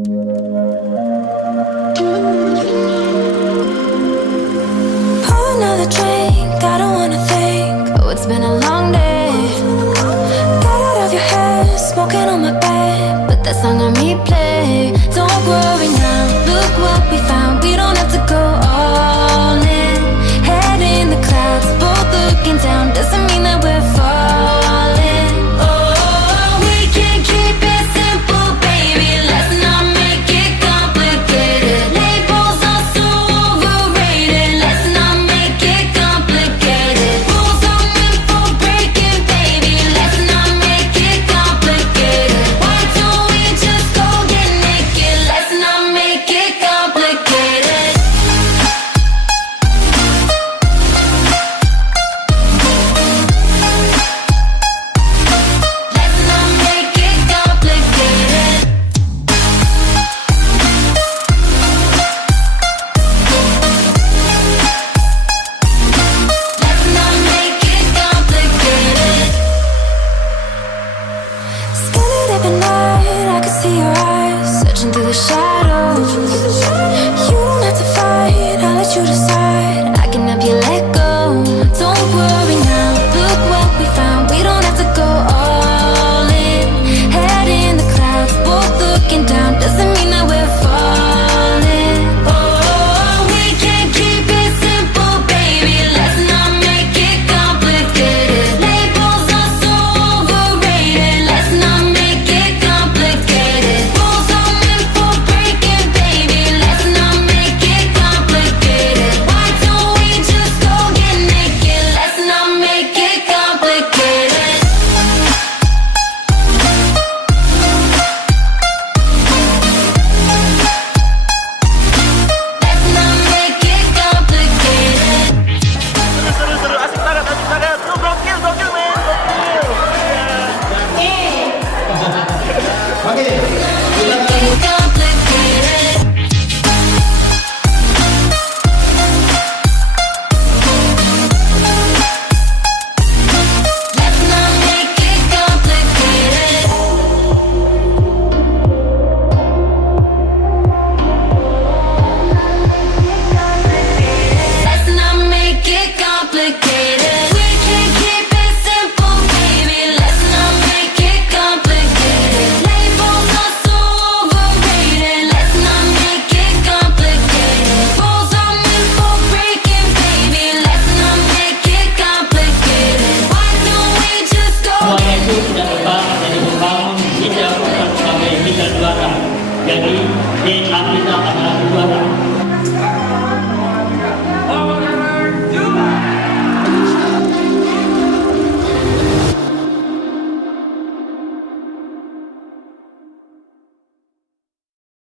Pour another drink, I don't wanna think. Oh, it's been a long day. Got out of your head, smoking on my bed, but that song on replay. Don't worry now, look what we found. We don't have to go all in. Head in the clouds, both looking down. Doesn't mean that we're falling. Oh, we can keep it simple, baby. Let's not make it complicated. Labels are so overrated. Let's not make it complicated. Rules are meant for breaking, baby. Let's not make it complicated. Why don't we just go get naked? Let's not make it complicated. Let's not make it complicated. Let's not make it complicated. Skylit at night, I can see your eyes searching through the shadows. You don't have to fight, I'll let you decide. I can help you let go. Don't worry now, look what we found. We don't have to go all in. Head in the clouds, both looking down. Doesn't mean that we're falling. Oh, we can keep it simple, baby. Let's not make it complicated. Labels are so overrated. Let's not make it complicated. Rules are meant for breaking, baby. Let's not make it complicated. Why don't we just go get naked? Let's not make it complicated. Let's not make it complicated. Seru, asik banget, asik banget. Lu gokil, gokil, men, gokil. Make it complicated. Let's not make it complicated. Let's not make it complicated. We can keep it simple, baby. Let's not make it complicated. Labels are so overrated. Let's not make it complicated. Rules are meant for breaking, baby. Let's not make it complicated. Why don't we just go? Semuanya itu sudah terbang dari membangun Indonesia sebagai mitra juara. Jadi, di Afrika adalah juara.